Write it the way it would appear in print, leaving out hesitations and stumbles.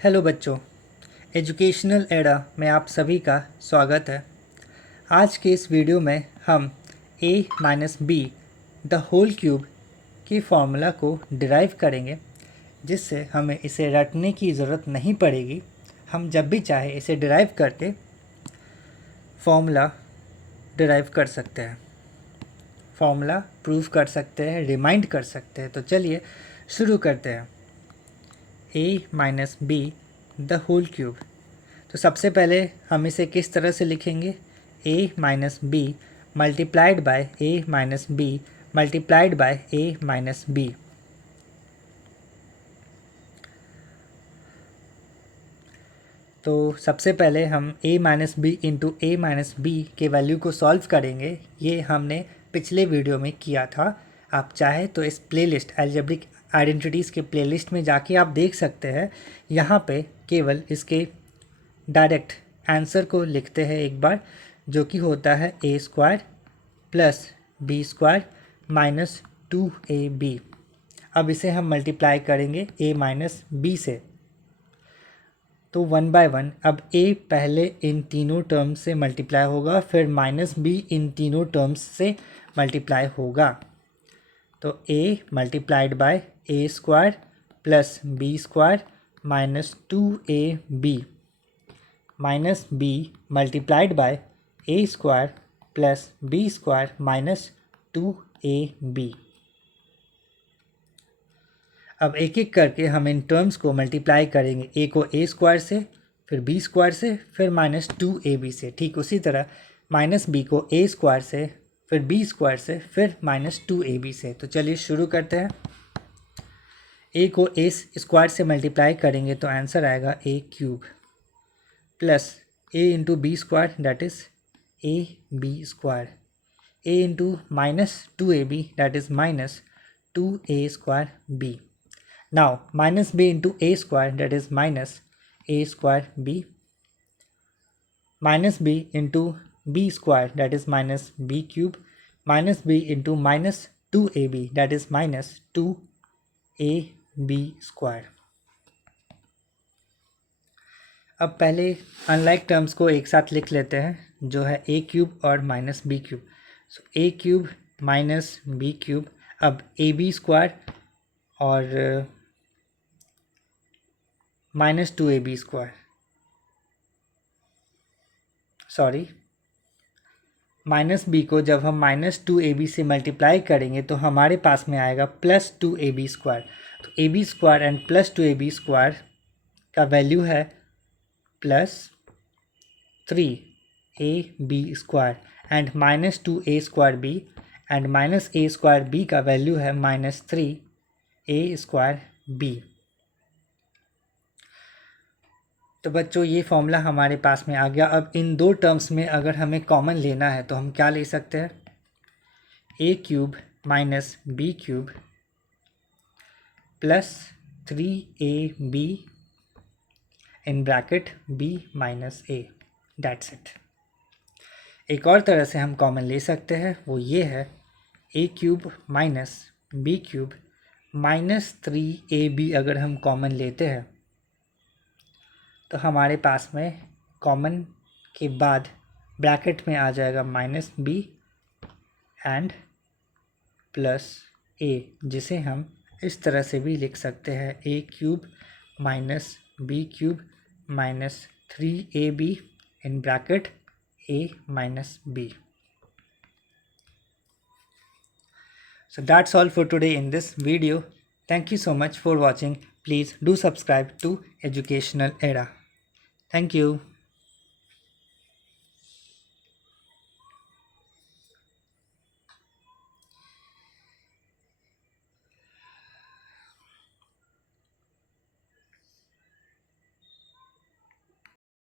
Hello बच्चों, educational era में आप सभी का स्वागत है। आज के इस वीडियो में हम a minus B the whole cube की फॉर्मूला को डिराइव करेंगे, जिससे हमें इसे रटने की ज़रूरत नहीं पड़ेगी। हम जब भी चाहे इसे डिराइव करके फॉर्मूला डिराइव कर सकते हैं, फॉर्मूला प्रूव कर सकते हैं, रिमाइंड कर सकते हैं। तो चलिए शुरू करते हैं। a minus B the whole cube. तो सबसे पहले हम इसे किस तरह से लिखेंगे? a minus B multiplied by a minus B multiplied by a minus B. तो सबसे पहले हम a minus B into A minus B के वैल्यू को सॉल्व करेंगे। ये हमने पिछले वीडियो में किया था। आप चाहे तो इस प्लेलिस्ट अलजेब्रिक आइडेंटिटीज़ के प्लेलिस्ट में जाके आप देख सकते हैं। यहाँ पे केवल इसके डायरेक्ट आंसर को लिखते हैं एक बार, जो कि होता है a square plus B square minus 2ab। अब इसे हम मल्टीप्लाई करेंगे a माइनस बी से, तो 1 बाय 1। अब a पहले इन तीनों टर्म्स से मल्टीप्लाई होगा, फिर माइनस b इन तीनों टर्म्स से मल्टीप्लाई होगा। तो a multiplied by a square plus B square minus 2ab minus b multiplied by a square plus B square minus 2ab। अब एक एक करके हम इन टर्म्स को मल्टीप्लाई करेंगे। a को a स्क्वायर से, फिर b स्क्वायर से, फिर माइनस 2ab से। ठीक उसी तरह माइनस b को a स्क्वायर से, फिर b स्क्वायर से, फिर माइनस 2ab से। तो चलिए शुरू करते हैं। a को a स्क्वायर से मल्टीप्लाई करेंगे तो आंसर आएगा a cube plus a into B square that is A B square, a into minus 2ab that is minus 2a square b। Now minus b into a square that is minus a square b, minus b into b square that is minus b cube, minus b into minus 2ab that is minus 2ab square। अब पहले unlike terms को एक साथ लिख लेते हैं, जो है a क्यूब और minus B cube. So a cube minus B cube. अब ए बी स्क्वायर और minus 2ab square, sorry minus B को जब हम माइनस 2ab से मल्टीप्लाई करेंगे तो हमारे पास में आएगा प्लस 2ab स्क्वायर। तो ab square and plus 2ab square का वैल्यू है plus 3ab square and minus 2a square b and minus a square b का वैल्यू है माइनस 3a स्क्वायर b। तो बच्चों ये फॉर्मूला हमारे पास में आ गया। अब इन दो टर्म्स में अगर हमें कॉमन लेना है तो हम क्या ले सकते हैं? a cube minus B cube plus 3ab in bracket b minus a, that's it. एक और तरह से हम कॉमन ले सकते हैं, वो ये है a cube minus B cube minus 3ab। अगर हम कॉमन लेते हैं तो हमारे पास में कॉमन के बाद ब्रैकेट में आ जाएगा माइनस बी एंड प्लस ए, जिसे हम इस तरह से भी लिख सकते हैं a cube minus B cube minus 3ab in bracket a minus b। So that's all for today in this video. Thank you so much for watching. Please do subscribe to Educational Era. Thank you.